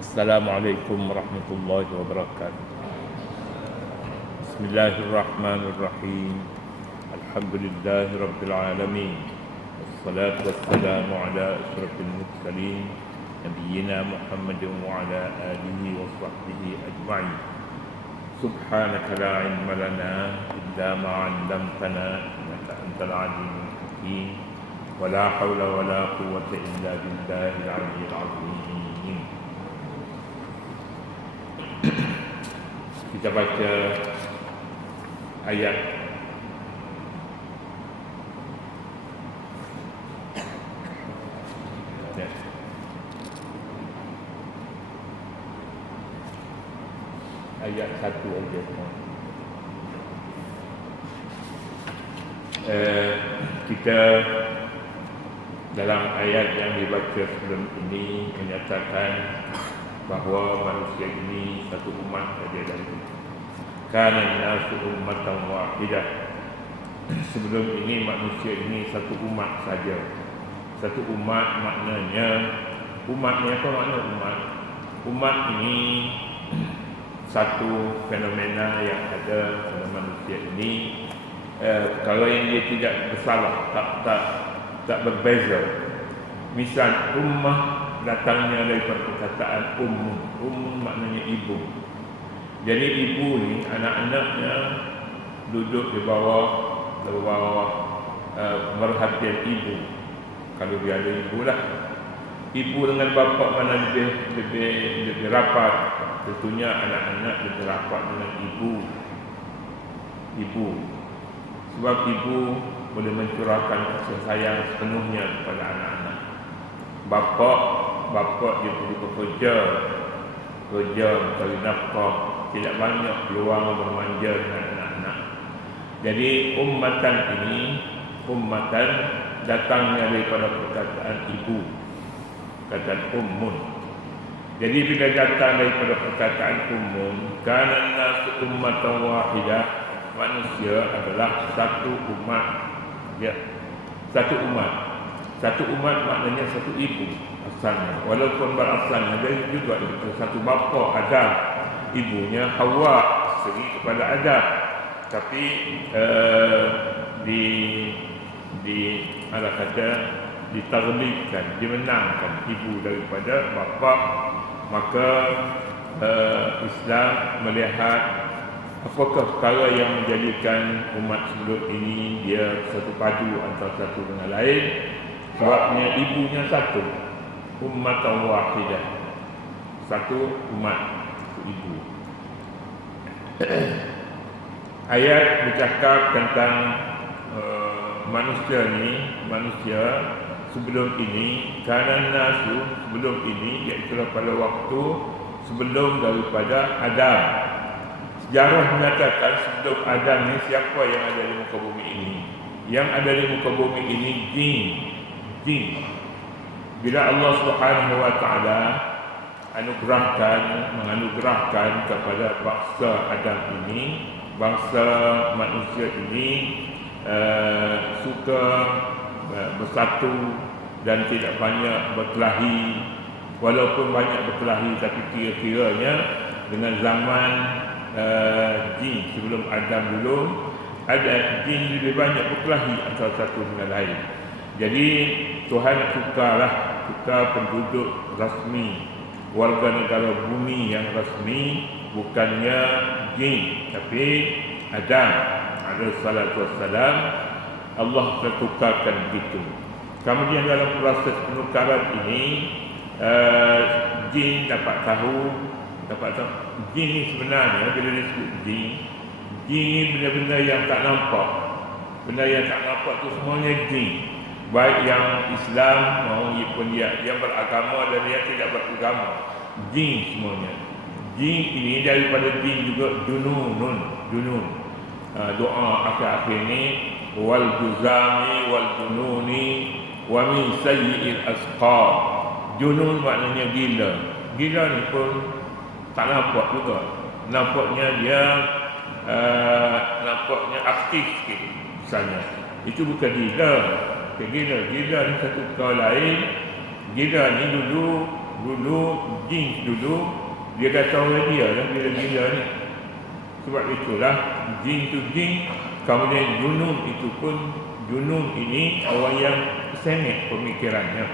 Assalamualaikum warahmatullahi wabarakatuh. Bismillahirrahmanirrahim. Alhamdulillahi rabbil alamin. Wassalatu wassalamu ala asyrafil mursalin nabiyyina Muhammadin wa ala alihi wa sahbihi ajma'in. Subhanaka la ilma lana illa ma 'allamtana innaka antal alimul hakim. Wa la haula wa la quwwata illa billahil aliyyil azim. Kita baca ayat ayat 1 aja. Kita dalam ayat yang dibaca sebelum ini menyatakan bahawa manusia ini satu umat saja dahulu. Kana nasu ummatan wahidah. Sebelum ini manusia ini satu umat saja. Satu umat maknanya, umatnya apa makna umat? Umat ini satu fenomena yang ada pada manusia ini. Kalau yang dia tidak bersalah, tak berbeza. Misal ummah datangnya daripada perkataan maknanya ibu. Jadi ibu ni anak-anaknya duduk di bawah merhatian ibu. Kalau dia ada ibu lah. Ibu dengan bapa mana lebih rapat. Tentunya anak-anak lebih rapat dengan ibu. Sebab ibu boleh mencurahkan kasih sayang sepenuhnya kepada anak-anak. Bapa dia perlu bekerja mencari nafkah, tidak banyak peluang bermanja dengan anak-anak. Jadi ummatan datangnya daripada perkataan ibu, perkataan ummun. Jadi bila datang daripada perkataan ummun, kana nasu ummatan wahidah, manusia adalah satu umat. Ya, satu umat. Satu umat maknanya satu ibu asalnya. Walaupun berasalnya dari juga satu bapa Adam, ibunya Hawa, isteri kepada Adam. Tapi ditaglibkan, dimenangkan ibu daripada bapa. Maka Islam melihat apakah perkara yang menjadikan umat sebelum ini dia satu padu antara satu dengan lain. Sebabnya ibunya satu, ummatan wahidah, satu umat, satu ibu. Ayat bercakap tentang manusia sebelum ini, kana nasu sebelum ini, iaitu pada waktu sebelum daripada Adam. Sejarah menyatakan sebelum Adam ni siapa yang ada di muka bumi ini? Yang ada di muka bumi ini jin. Bila Allah Subhanahu wa taala menganugerahkan kepada bangsa Adam ini, bangsa manusia ini suka bersatu dan tidak banyak berkelahi. Walaupun banyak berkelahi, tapi kira-kiranya dengan zaman jin sebelum Adam dulu, ada jin lebih banyak berkelahi antara satu dengan lain. Jadi Tuhan tukar penduduk rasmi, warga negara bumi yang rasmi, bukannya jin tapi Adam alaihissalatu wassalam. Allah tukarkan begitu. Kemudian dalam proses penukaran ini jin dapat tahu jin ni sebenarnya bila disebut jin ni benda-benda yang tak nampak. Benda yang tak nampak tu semuanya jin. Baik yang Islam maupun yang beragama dan yang tidak beragama, jin semuanya. Jin ini daripada jin juga junun. Doa akhir-akhir ini, wal juzami wal jununi wa min sayyi'il asqam. Junun maknanya gila. Gila ni pun tak nampak juga. Nampaknya dia aktif sikit misalnya. Itu bukan gila. Gila ni satu perkara lain. Gila ni dulu Dulu jin dia kata orang dia lah gila-gila ni. Sebab itulah jin tu jin, kemudian junun itu pun junun ini orang yang sengit pemikirannya.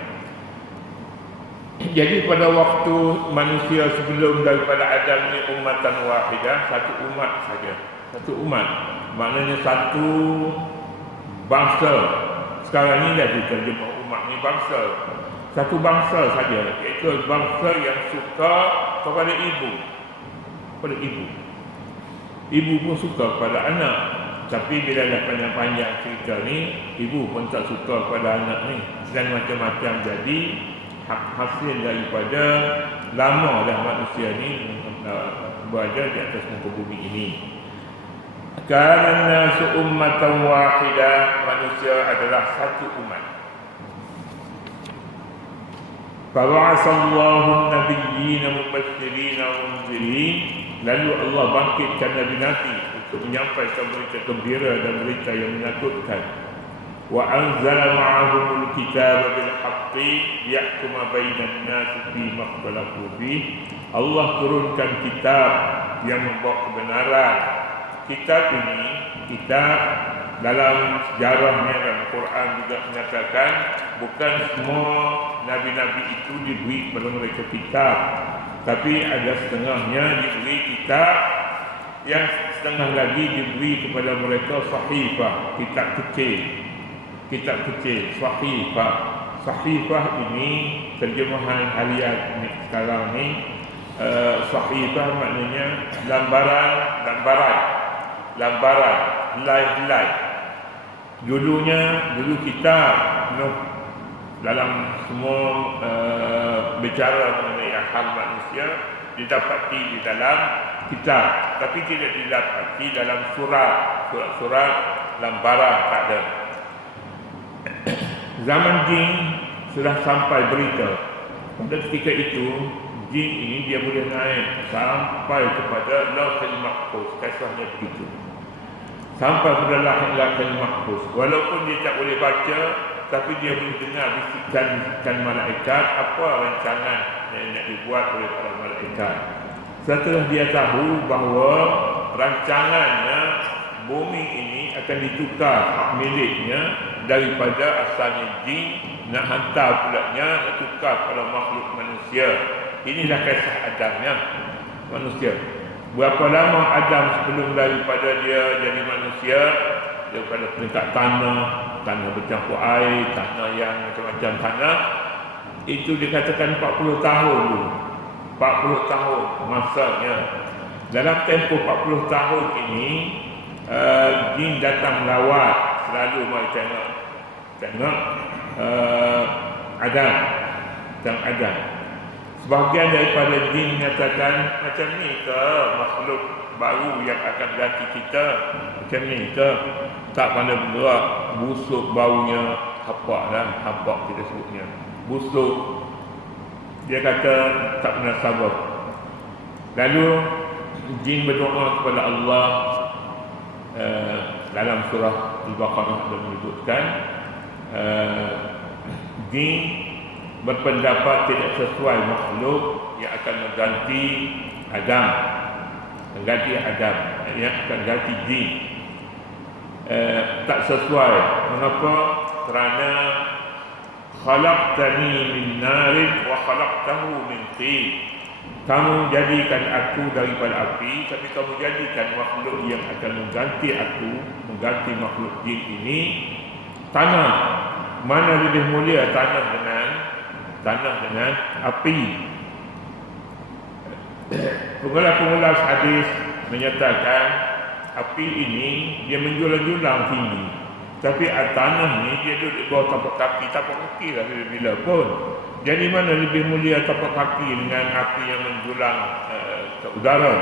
Jadi pada waktu manusia sebelum daripada Adam ni ummatan wahidah, satu umat saja. Satu umat, maknanya satu bangsa. Sekarang ni dah diterjemah umat ni bangsa. Satu bangsa saja, iaitu bangsa yang suka kepada ibu. Kepada ibu. Ibu pun suka kepada anak. Tapi bila dah panjang-panjang cerita ni, ibu pun tak suka kepada anak ni. Dan macam-macam jadi hasil daripada lama dah manusia ni berada di atas muka bumi ini. Karena ummatan wahidah, manusia adalah satu umat. Fab'atsallahu an-nabiyyina mubasysyirin wa munzirin, lalu Allah bangkitkan nabi-nabi untuk menyampaikan berita gembira dan berita yang menakutkan. Wa anzala ma'ahumul kitaba bil haqqi liyahkuma bainan nasi fima ikhtalafu fihi. Allah turunkan kitab yang membawa kebenaran. Kitab ini, kitab dalam sejarahnya dan Quran juga menyatakan bukan semua nabi-nabi itu diberi kepada mereka kitab, tapi ada setengahnya diberi kitab, yang setengah lagi diberi kepada mereka sahifah, kitab kecil. Kitab kecil, sahifah. Sahifah ini terjemahan harian sekarang ni. Sahifah maknanya lambaran, helai. Dulu kitab dalam semua bicara mengenai hal manusia didapati di dalam kitab, tapi tidak didapati dalam surat lambaran, tak ada. Zaman jin sudah sampai berita. Pada ketika itu jin ini dia boleh naik sampai kepada Lauhul Mahfuz, kisahnya begitu. Sampai pada Lauhul Mahfuz. Walaupun dia tak boleh baca, tapi dia boleh dengar bisikan malaikat, apa rancangan yang nak dibuat oleh para malaikat. Setelah dia tahu bahawa rancangannya bumi ini akan ditukar hak miliknya daripada asalnya jin, nak hantar pulaknya, nak tukar pada makhluk manusia. Inilah kisah Adamnya, manusia. Berapa lama Adam sebelum daripada dia jadi manusia, daripada peringkat tanah bercampur air, tanah yang macam-macam tanah, itu dikatakan 40 tahun dulu. 40 tahun masanya. Dalam tempoh 40 tahun ini, jin datang melawat, selalu mai tengok Adam. Sebahagian daripada jin menyatakan, macam ni ke makhluk baru yang akan ganti kita? Macam ni ke? Tak pandai bergerak, busuk baunya, hapak kita sebutnya, busuk. Dia kata tak pernah sabar. Lalu jin berdoa kepada Allah. Dalam surah Al-Baqarah ada menyebutkan jin berpendapat tidak sesuai makhluk yang akan mengganti Adam, yang akan ganti jin. Tak sesuai. Mengapa? Kerana khalaqtani min narin wa khalaqtahu min tin. Kamu jadikan aku daripada api, tapi kamu jadikan makhluk yang akan mengganti aku, mengganti makhluk jin ini, tanah. Mana lebih mulia tanah dengan api? Pengulas hadis menyatakan api ini dia menjulang-julang tinggi, tapi tanah ni dia duduk di bawah tapak kaki lah bila pun. Jadi mana lebih mulia tapak kaki dengan api yang menjulang ke udara?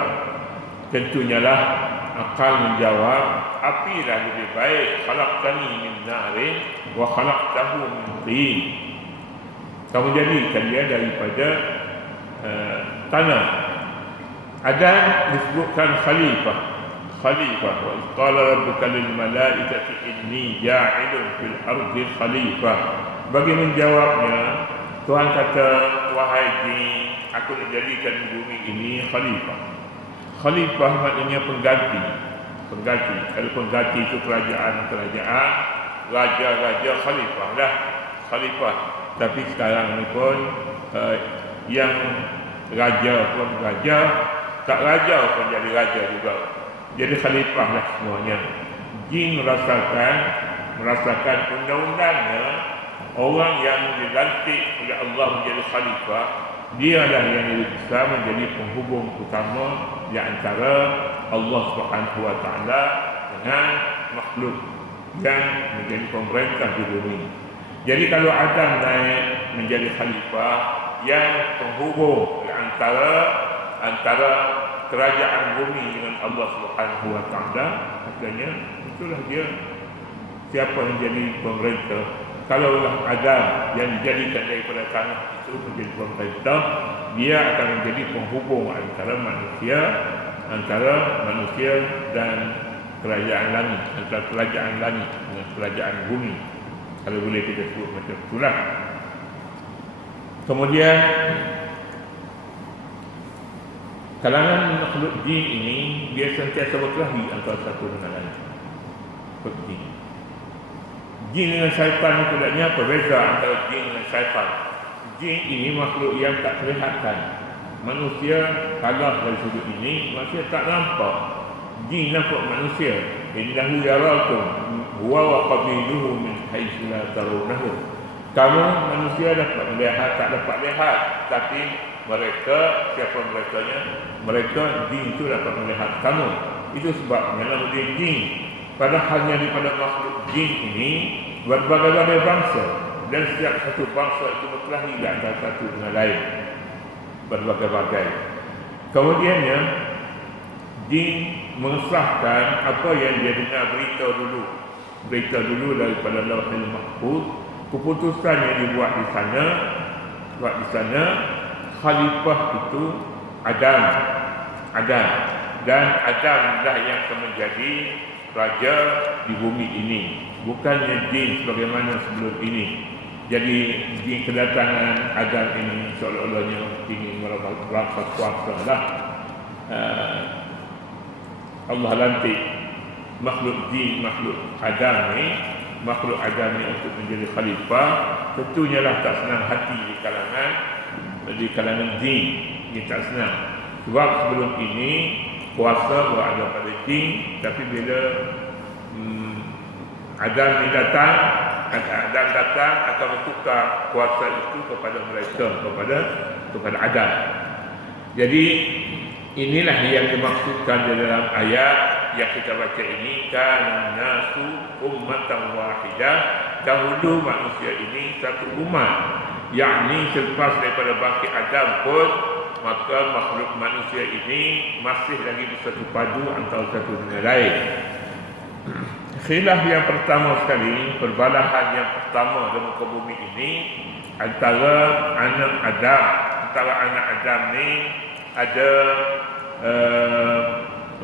Tentunya lah akal menjawab api lah lebih baik. Khalaqtani min narin wa khalaqtahu min tin. Kamu jadikan dia daripada tanah. Adam disebutkan khalifah. Wa qala rabbuka lil malaikati inni ja'ilun fil ardi khalifah. Bagi menjawabnya, Tuhan kata wahai jin, aku nak jadikan bumi ini khalifah. Khalifah maknanya pengganti. Kalau pengganti itu kerajaan, raja-raja, khalifah lah, khalifah. Tapi sekarang ni pun yang raja pun raja, tak raja pun jadi raja juga. Jadi khalifah lah semuanya. Jin merasakan undang-undangnya, orang yang dilantik oleh Allah menjadi khalifah, dialah yang bisa menjadi penghubung utama di antara Allah Subhanahu wa taala dengan makhluk yang menjadi pemerintah di bumi. Jadi kalau Adam naik menjadi khalifah yang penghubung antara kerajaan bumi dengan Allah Subhanahu wa taala, maknanya itulah dia siapa yang jadi pemerintah. Kalaulah Adam yang dijadikan daripada tanah itu menjadi pemerintah, dia akan menjadi penghubung antara manusia dan kerajaan langit, antara kerajaan langit dengan kerajaan bumi, kalau boleh kita sebut macam itulah. Kemudian kalangan makhluk jin ini dia sentiasa berkelahi antara satu dengan lain. Seperti jin dengan syaitan itu sebenarnya apa beza antara jin dengan syaitan? Jin ini makhluk yang tak kelihatan. Manusia kalah dari sudut ini, manusia tak nampak. Jin nampak manusia. Innahu yarakum huwa wa qabiluhu min haitsu la tarawnahu. Kamu manusia dapat melihat, tak dapat lihat, tapi mereka, siapa merekanya? Mereka jin itu dapat melihat kamu. Itu sebabnya nama dia jin. Padahalnya daripada makhluk jin ini berbagai-bagai bangsa, dan setiap satu bangsa itu berkelahi di antara satu dengan lain, berbagai-bagai. Kemudiannya jin mengesahkan apa yang dia dengar berita dulu daripada Lauhul Mahfuz. Keputusan yang dibuat di sana, khalifah itu Adam, dan Adam lah yang akan menjadi raja di bumi ini, bukannya jin sebagaimana sebelum ini. Jadi jin kedatangan Adam ini seolah-olahnya ingin merampas kuasa lah. Allah lantik makhluk jin, makhluk Adam ni untuk menjadi khalifah. Tentunya lah tak senang hati di kalangan jin. Ini tak senang. Sebab sebelum ini kuasa berada pada jin, tapi bila Adam datang akan bertukar kuasa itu kepada mereka, kepada Adam. Jadi inilah yang dimaksudkan di dalam ayat yang kita baca ini, kana nasu ummatan wahidah. Dahulu manusia ini satu umat, yakni selepas daripada bangkit Adam pun, maka makhluk manusia ini masih lagi bersatu padu antara satu dengan lain. Khilaf yang pertama sekali, perbalahan yang pertama dalam muka bumi ini antara anak Adam ni ada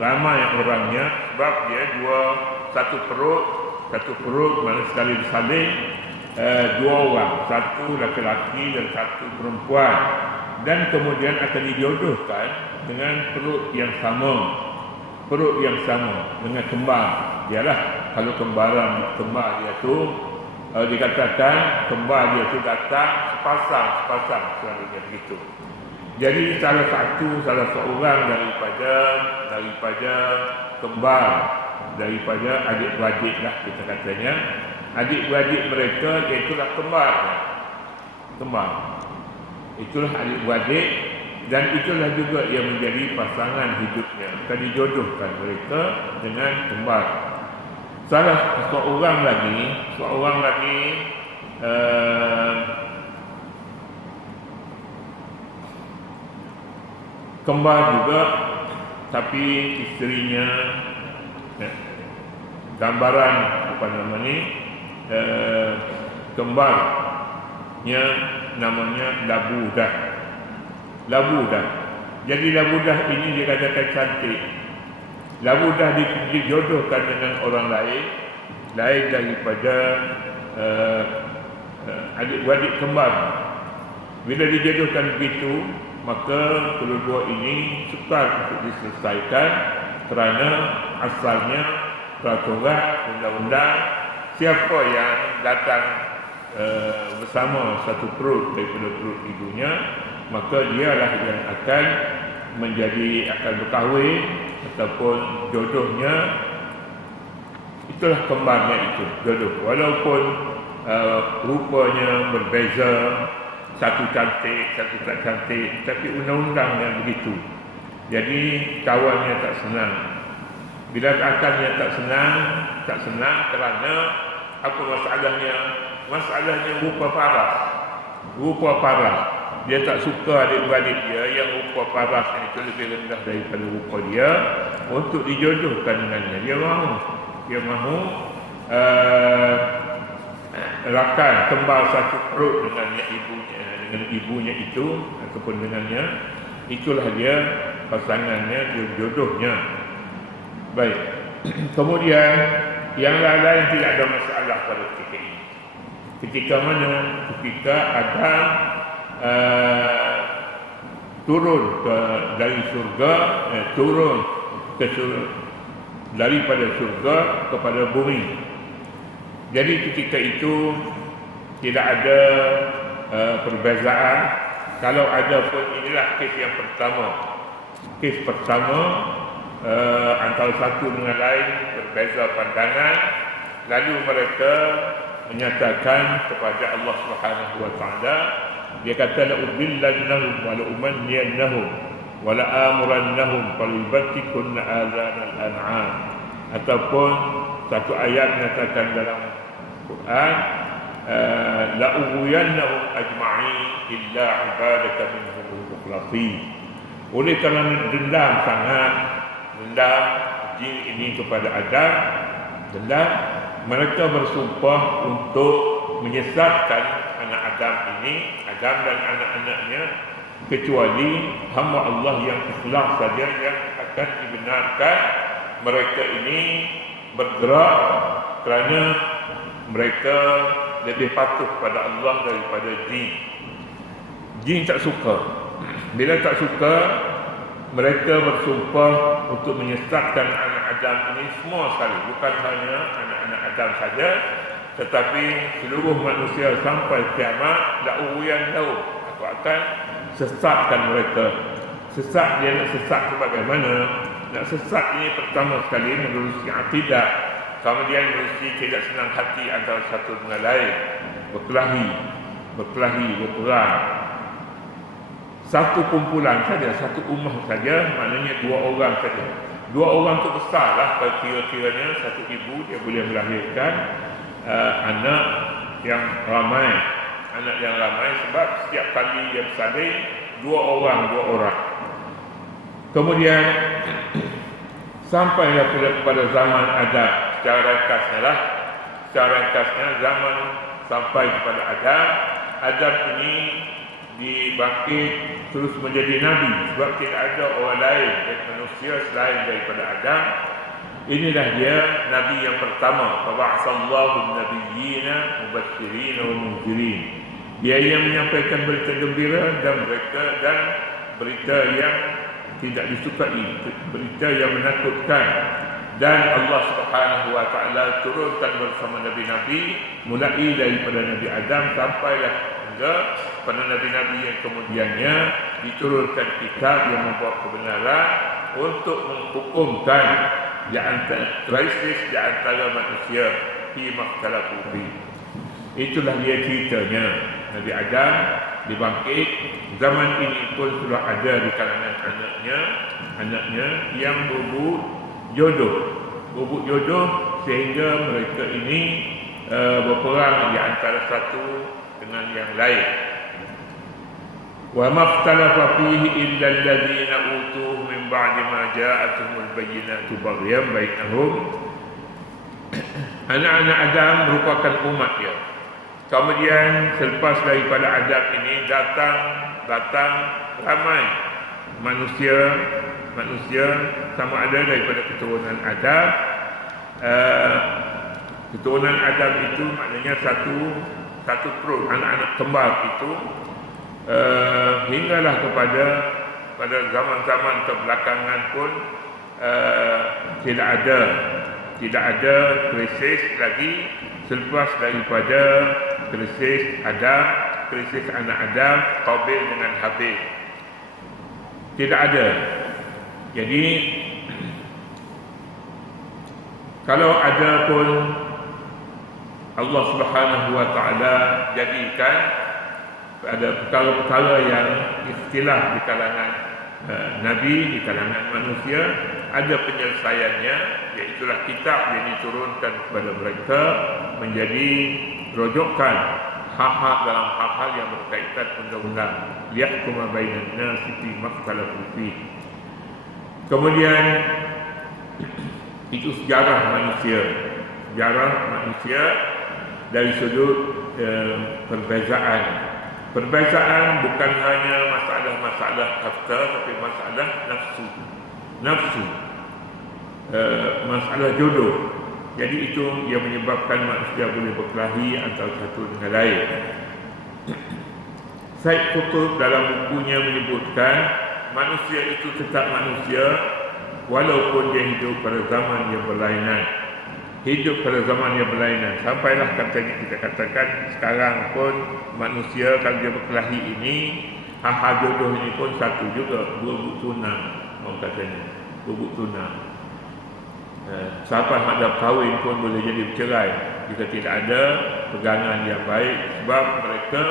ramai orangnya, sebab dia satu perut mana sekali disalin dua orang, satu laki-laki dan satu perempuan, dan kemudian akan dijodohkan dengan perut yang sama dengan kembar. Ialah kalau kembar dia tu dikatakan kembar dia tu datang sepasang selalunya begitu. Jadi salah seorang daripada kembar, daripada adik-beradik lah kita katanya, adik-beradik mereka iaitulah kembar. Itulah adik-beradik, dan itulah juga yang menjadi pasangan hidupnya. Akan dijodohkan mereka dengan kembar. Salah seorang lagi kembar juga, tapi isterinya gambaran kembarnya namanya Labudah. Jadi Labudah ini dikatakan cantik. Labudah dijodohkan dengan orang lain daripada adik-beradik kembar. Bila dijodohkan begitu, maka kedua-dua ini sukar untuk diselesaikan kerana asalnya peraturan undang-undang siapa yang datang bersama satu perut daripada perut ibunya, maka dialah yang akan berkahwin ataupun jodohnya. Itulah kembarnya itu, jodoh. Walaupun rupanya berbeza, satu cantik, satu tak cantik, tapi undang-undangnya begitu. Jadi kawannya tak senang. Bila akalnya tak senang kerana apa masalahnya? Masalahnya rupa paras. Dia tak suka adik-beradik dia yang rupa paras itu lebih rendah daripada rupa dia untuk dijodohkan dengannya. Dia mahu rakan kembar satu perut dengan ibunya itu ataupun dengannya. Itulah dia pasangannya, dia jodohnya. Baik. Kemudian yang lain tidak ada masalah pada ketika ini. Ketika mana? Ketika Adam turun dari surga, daripada surga kepada bumi. Jadi ketika itu tidak ada perbezaan. Kalau ada pun inilah kes yang pertama. Kes pertama antara satu dengan lain berbeza pandangan, lalu mereka menyatakan kepada Allah Subhanahu wa taala, dia kata la udillannahum wa la umanniyannahum wa la amurannahum falyubtikunna azanal an'am. Ataupun satu ayat menyatakan dalam Quran, la ughwiyannahum ajma'in illa ibadaka minhumul mukhlasin. Oleh kerana dendam jin ini kepada Adam, mereka bersumpah untuk menyesatkan anak Adam dan anak-anaknya, kecuali hamba Allah yang ikhlas saja yang akan dibenarkan mereka ini bergerak, kerana mereka lebih patuh pada Allah daripada jin. Jin tak suka. Bila tak suka, mereka bersumpah untuk menyesatkan anak Adam ini semua sekali, bukan hanya anak-anak Adam saja, tetapi seluruh manusia sampai kiamat. La ughwiyannahum, aku akan sesatkan mereka. Sesat, dia nak sesat sebagaimana? Nak sesat ini pertama sekali menerusi akidah, kemudian menerusi tidak senang hati antara satu dengan lain, berkelahi, berperang. Satu kumpulan saja, satu ummah saja, maknanya dua orang saja. Dua orang tu besarlah kira-kiranya. Satu ibu dia boleh melahirkan anak yang ramai, sebab setiap kali dia bersalin dua orang. Kemudian sampailah kepada zaman Adam. Secara ringkasnya zaman sampai kepada Adam. Adam ini dibangkit terus menjadi nabi, sebab tidak ada orang lain dan manusia selain daripada Adam. Inilah dia nabi yang pertama. Fab'atsallahu nabiyyina mubasysyirin wa munzirin. Dia yang menyampaikan berita gembira dan berita yang tidak disukai, berita yang menakutkan. Dan Allah Subhanahu wa taala turunkan bersama nabi-nabi, mulai daripada Nabi Adam sampailah pada nabi-nabi yang kemudiannya, diturunkan kitab yang membawa kebenaran untuk menghukumkan di antara krisis di antara manusia fi makhtalafu fi. Itulah dia ceritanya. Nabi Adam dibangkit. Zaman ini pun sudah ada di kalangan anaknya yang berebut jodoh sehingga mereka ini berperang di antara satu dengan yang lain. Wa makhtalafa fihi illa alladhina utuhu min ba'di ma ja'atuhumul bayyinatu baghyan bainahum. Anak-anak Adam merupakan umat dia. Kemudian selepas daripada Adam ini datang ramai manusia sama ada daripada keturunan Adam. Keturunan Adam itu maknanya satu perut, anak-anak kembar itu hinggalah kepada pada zaman-zaman kebelakangan pun tidak ada krisis lagi selepas daripada krisis Adam, krisis anak Adam, Qabil dengan Habil. Tidak ada. Jadi kalau ada pun Allah Subhanahu wa taala jadikan ada perkara-perkara yang ikhtilaf di kalangan Nabi, di kalangan manusia, ada penyelesaiannya, iaitulah kitab yang diturunkan kepada mereka menjadi rujukan hak-hak dalam hal-hal yang berkaitan undang-undang. Liyahkuma bainan nasi fi makhtalafu fi. Kemudian itu sejarah manusia dari sudut perbezaan. Perbezaan bukan hanya masalah harta, tapi masalah nafsu, masalah jodoh. Jadi itu yang menyebabkan manusia boleh berkelahi antara satu dengan lain. Said Qutb dalam bukunya menyebutkan manusia itu tetap manusia walaupun dia hidup pada zaman yang berlainan. Sampailah katanya kita katakan sekarang pun manusia kalau dia berkelahi ini, hak jodoh ini pun satu juga, berebut tunang. Orang katanya berebut tunang. Siapa hendak kahwin pun boleh jadi bercerai jika tidak ada pegangan yang baik, sebab mereka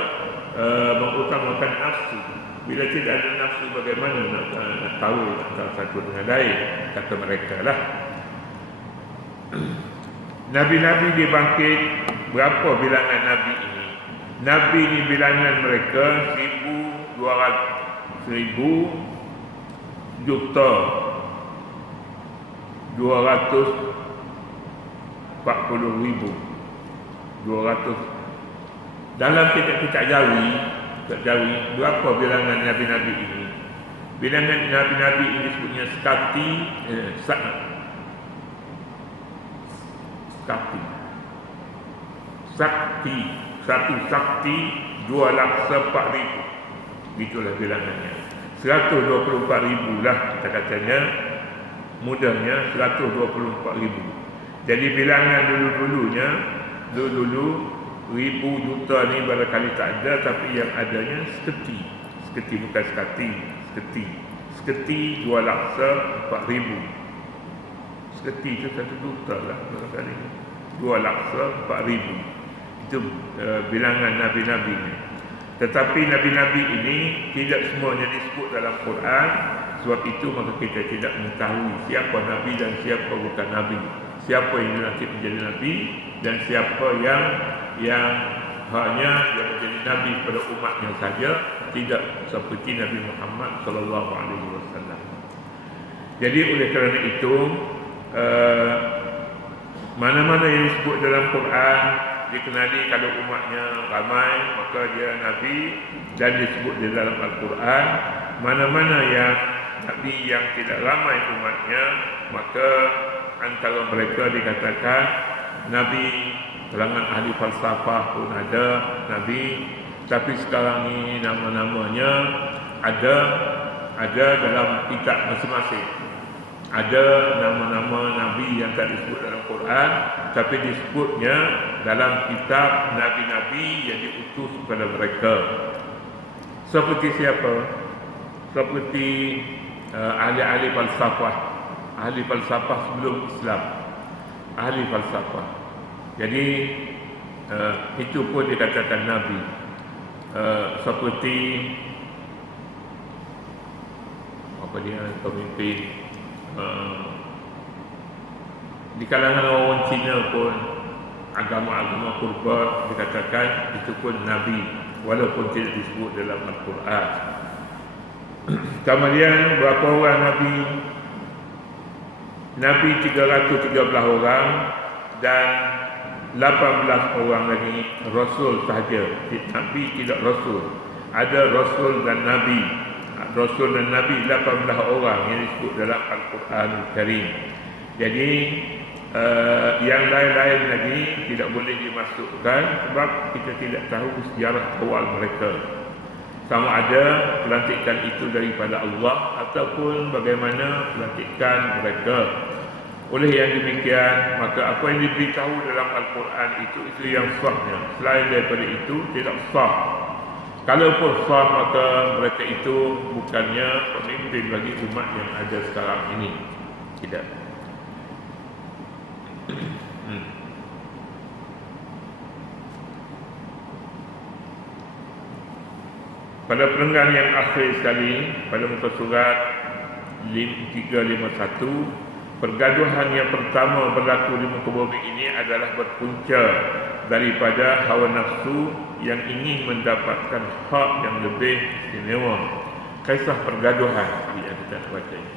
mengutamakan nafsu. Bila tidak ada nafsu, bagaimana nak kahwin antara satu dengan lain, kata mereka lah. Nabi-Nabi dibangkit, berapa bilangan Nabi ini? Nabi ni bilangan mereka 1,000 juta 240,000 200. Dalam kitab-kitab Jawi, berapa bilangan Nabi-Nabi ini? Bilangan Nabi-Nabi ini disebutnya satu sakti 204,000. Itulah bilangannya. 124,000 lah kita katanya, mudahnya 124,000. Jadi bilangan dulu ribu juta ni barangkali tak ada, tapi yang adanya seketi bukan seketi 204,000. Seketi itu 1 juta lah barangkali, 204,000. Itu bilangan Nabi-Nabi ini. Tetapi Nabi-Nabi ini tidak semuanya disebut dalam Quran. Sebab itu maka kita tidak mengetahui siapa Nabi dan siapa bukan Nabi, siapa yang dilantik menjadi Nabi dan siapa yang hanya yang menjadi Nabi pada umatnya saja, tidak seperti Nabi Muhammad SAW. Jadi oleh kerana itu, mana-mana yang disebut dalam Quran dikenali kalau umatnya ramai, maka dia Nabi dan disebut di dalam Al-Quran. Mana-mana yang Nabi yang tidak ramai umatnya, maka antara mereka dikatakan Nabi. Kalangan ahli falsafah pun ada Nabi, tapi sekarang ni nama-namanya ada dalam kitab masing-masing. Ada nama-nama Nabi yang tak disebut dalam Quran, tapi disebutnya dalam kitab Nabi-Nabi yang diutus kepada mereka. Seperti siapa? Seperti ahli-ahli falsafah, ahli falsafah sebelum Islam, ahli falsafah. Jadi itu pun dikatakan Nabi. Seperti apa dia, pemimpin di kalangan orang Cina pun, agama-agama purba dikatakan itu pun Nabi, walaupun tidak disebut dalam Al-Quran. Kemudian berapa orang Nabi? Nabi 313 orang dan 18 orang lagi Rasul sahaja. Nabi tidak Rasul. Ada Rasul dan Nabi. Rasul dan Nabi 18 orang yang disebut dalam Al-Quran Al-Karim. Jadi yang lain-lain lagi tidak boleh dimasukkan sebab kita tidak tahu sejarah awal mereka. sama ada pelantikan itu daripada Allah ataupun bagaimana pelantikan mereka. Oleh yang demikian, maka apa yang diberitahu dalam Al-Quran itu yang sahnya. Selain daripada itu tidak sah. Kalau pun sah, maka mereka itu bukannya pemimpin bagi umat yang ada sekarang ini. Tidak. Pada perenggan yang akhir sekali, pada muka surat 351, pergaduhan yang pertama berlaku di muka bumi ini adalah berpunca daripada hawa nafsu yang ingin mendapatkan hak yang lebih istimewa. Kisah pergaduhan yang kita baca ini.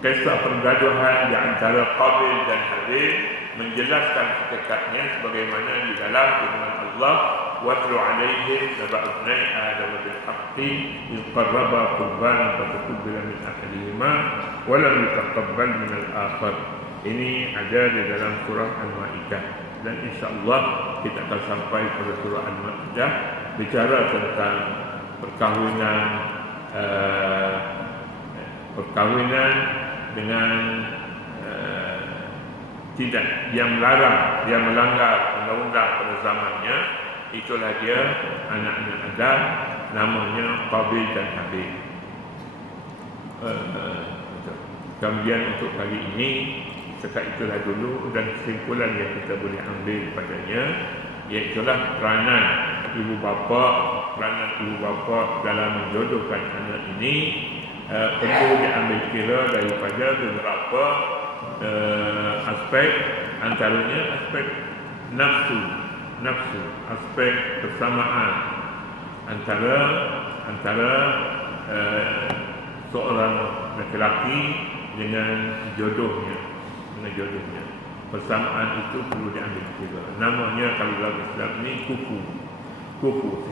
Kisah pergaduhan di antara Qabil dan Habil menjelaskan hakikatnya sebagaimana di dalam firman Allah, وَاتْلُ عَلَيْهِمْ نَبَأَ ابْنَيْ آدَمَ بِالْحَقِّ إِذْ قَرَّبَا قُرْبَانًا فَتُقُبِّلَ مِنْ أَحَدِهِمَا وَلَمْ يُتَقَبَّلْ مِنَ الْآخَرِ. Ini ada di dalam surah Al-Ma'idah, dan insya-Allah kita akan sampai pada surah Al-Ma'idah bicara tentang perkahwinan dengan tidak yang melarang, yang melanggar undang-undang pada zamannya. Itulah dia anak-anak Adam, namanya Qabil dan Habil. Kemudian untuk kali ini setakat itulah dulu, dan kesimpulan yang kita boleh ambil padanya iaitulah peranan ibu bapa dalam menjodohkan anak ini perlu diambil kira daripada beberapa aspek, antaranya aspek nafsu, aspek persamaan antara seorang lelaki dengan jodohnya. Persamaan itu perlu diambil kira. Namanya kalau dalam Islam ini kufu,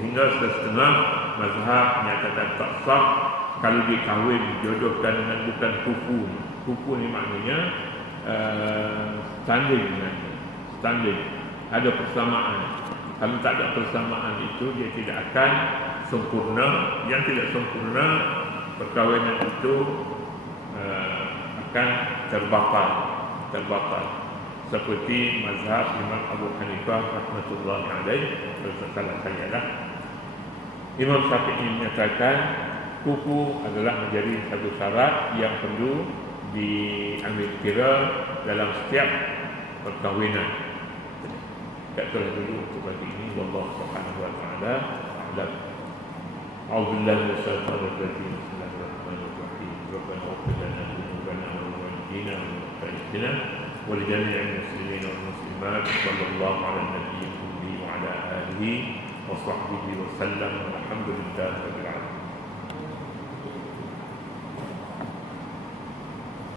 sehingga setengah mazhab menyatakan tak sah kalau dikahwin dijodohkan dengan bukan kufu. Kufu ni maknanya standing, ada persamaan. Kalau tak ada persamaan itu, dia tidak akan sempurna. Yang tidak sempurna, perkahwinan itu akan terbatal. Seperti mazhab Imam Abu Hanifah rahmatullahi alaih, salah saya lah. Imam Syafi'i menyatakan kufu adalah menjadi satu syarat yang perlu diambil kira dalam setiap perkahwinan. Itulah dulu untuk pagi ini. Wallahu subhanahu wa ta'ala a'lam. A'udzubillahi minasyaitonir rajim. Bismillahirrahmanirrahim. Rabbana ighfir lana dhunubana wa liwalidina wa liwalidayna wa li jami'il muslimina wal muslimat. Sallallahu ala nabiyyil ummi wa ala alihi wa sahbihi wa sallam. Alhamdulillahi rabbil alamin.